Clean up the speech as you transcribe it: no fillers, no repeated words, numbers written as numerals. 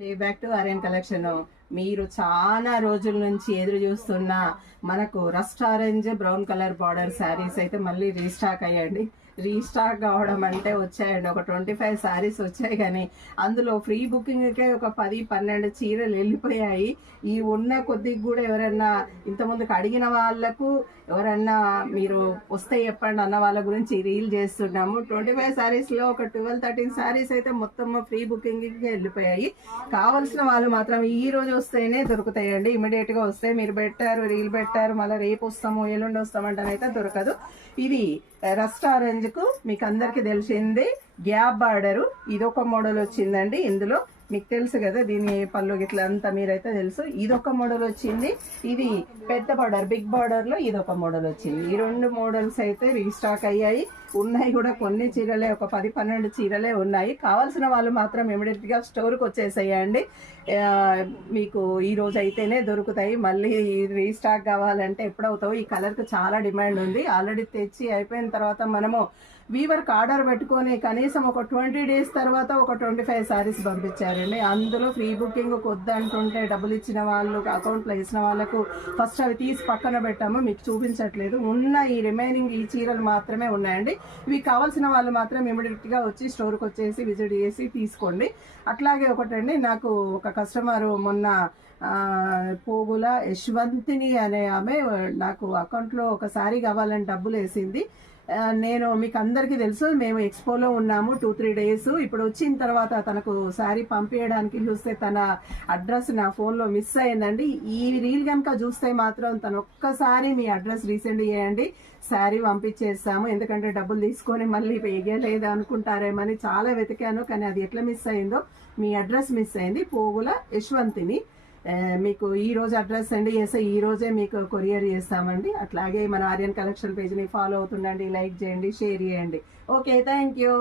Back to Aryan collection. మీరు చాలా రోజుల నుంచి ఎదురు చూస్తున్న మనకు rust orange brown colour border saris అయితే మళ్ళీ రీస్టాక్ అయ్యండి. రీస్టాక్ కావడం అంటే వచ్చాయండి, ఒక 25 శారీస్ వచ్చాయి. కానీ అందులో ఫ్రీ బుకింగ్కే ఒక 10-12 చీరలు వెళ్ళిపోయాయి. ఈ ఉన్న కొద్దిగా కూడా ఎవరన్నా ఇంతకుముందుకు అడిగిన వాళ్ళకు ఎవరన్నా మీరు వస్తే చెప్పండి అన్న వాళ్ళ గురించి రీల్ చేస్తున్నాము. 25 శారీస్లో ఒక 12-13 శారీస్ అయితే మొత్తం ఫ్రీ బుకింగ్కి వెళ్ళిపోయాయి. కావాల్సిన వాళ్ళు మాత్రం ఈ రోజు వస్తేనే దొరుకుతాయండి. ఇమీడియట్గా వస్తే మీరు పెట్టారు, రీల్ పెట్టారు, మళ్ళీ రేపు వస్తాము ఎల్లుండి వస్తామంటేనైతే దొరకదు. ఇది రస్ట్ ఆరెంజ్ కు మీకు అందరికి తెలిసింది గ్యాప్ బార్డరు. ఇదొక మోడల్ వచ్చిందండి. ఇందులో మీకు తెలుసు కదా దీని పళ్ళు గిట్ల అంతా మీరైతే తెలుసు. ఇదొక మోడల్ వచ్చింది. ఇది పెద్ద బార్డర్ బిగ్ బార్డర్ లో ఇదొక మోడల్ వచ్చింది. ఈ 2 మోడల్స్ అయితే రీస్టాక్ అయ్యాయి. ఉన్నాయి కూడా కొన్ని చీరలే, ఒక 10-12 చీరలే ఉన్నాయి. కావాల్సిన వాళ్ళు మాత్రం ఇమీడియట్ గా స్టోర్కి వచ్చేసేయండి. మీకు ఈ రోజు అయితేనే దొరుకుతాయి. మళ్ళీ రీస్టాక్ కావాలంటే ఎప్పుడవుతావు. ఈ కలర్ కు చాలా డిమాండ్ ఉంది. ఆల్రెడీ తెచ్చి అయిపోయిన తర్వాత మనము వీవర్కి ఆర్డర్ పెట్టుకొని కనీసం ఒక 20 డేస్ తర్వాత ఒక 25 శారీస్ పంపించారండి. అందులో ఫ్రీ బుకింగ్ వద్దంటుంటే డబ్బులు ఇచ్చిన వాళ్ళు అకౌంట్లో ఇచ్చిన వాళ్ళకు ఫస్ట్ అవి తీసి పక్కన పెట్టాము, మీకు చూపించట్లేదు. ఉన్న ఈ రిమైనింగ్ ఈ చీరలు మాత్రమే ఉన్నాయండి. ఇవి కావాల్సిన వాళ్ళు మాత్రం ఇమీడియట్గా వచ్చి స్టోర్కి వచ్చేసి విజిట్ చేసి తీసుకోండి. అట్లాగే ఒకటండి, నాకు ఒక కస్టమరు మొన్న పోగుల యశ్వంతిని అనే ఆమె నాకు అకౌంట్లో ఒక శారీ కావాలని డబ్బులు వేసింది. నేను మీకు అందరికీ తెలుసు, మేము ఎక్స్పోలో ఉన్నాము 2-3 డేస్. ఇప్పుడు వచ్చిన తర్వాత తనకు శారీ పంపించడానికి చూస్తే తన అడ్రస్ నా ఫోన్లో మిస్ అయిందండి. ఈ రీల్ కనుక చూస్తే మాత్రం తను ఒక్కసారి మీ అడ్రస్ రీసెండ్ చేయండి, శారీ పంపించేస్తాము. ఎందుకంటే డబ్బులు తీసుకొని మళ్ళీ వేయలేదు అనుకుంటారేమని చాలా వెతికాను, కానీ అది ఎట్లా మిస్ అయిందో. మీ అడ్రస్ మిస్ అయింది. పోగుల యశ్వంతిని. మీకు ఈ రోజు అడ్రస్ సెండ్ చేస్తే ఈ రోజే మీకు కొరియర్ చేస్తామండి. అట్లాగే మన ఆర్యన్ కలెక్షన్ పేజ్ని ఫాలో అవుతుండండి, లైక్ చేయండి, షేర్ చేయండి. Okay, thank you.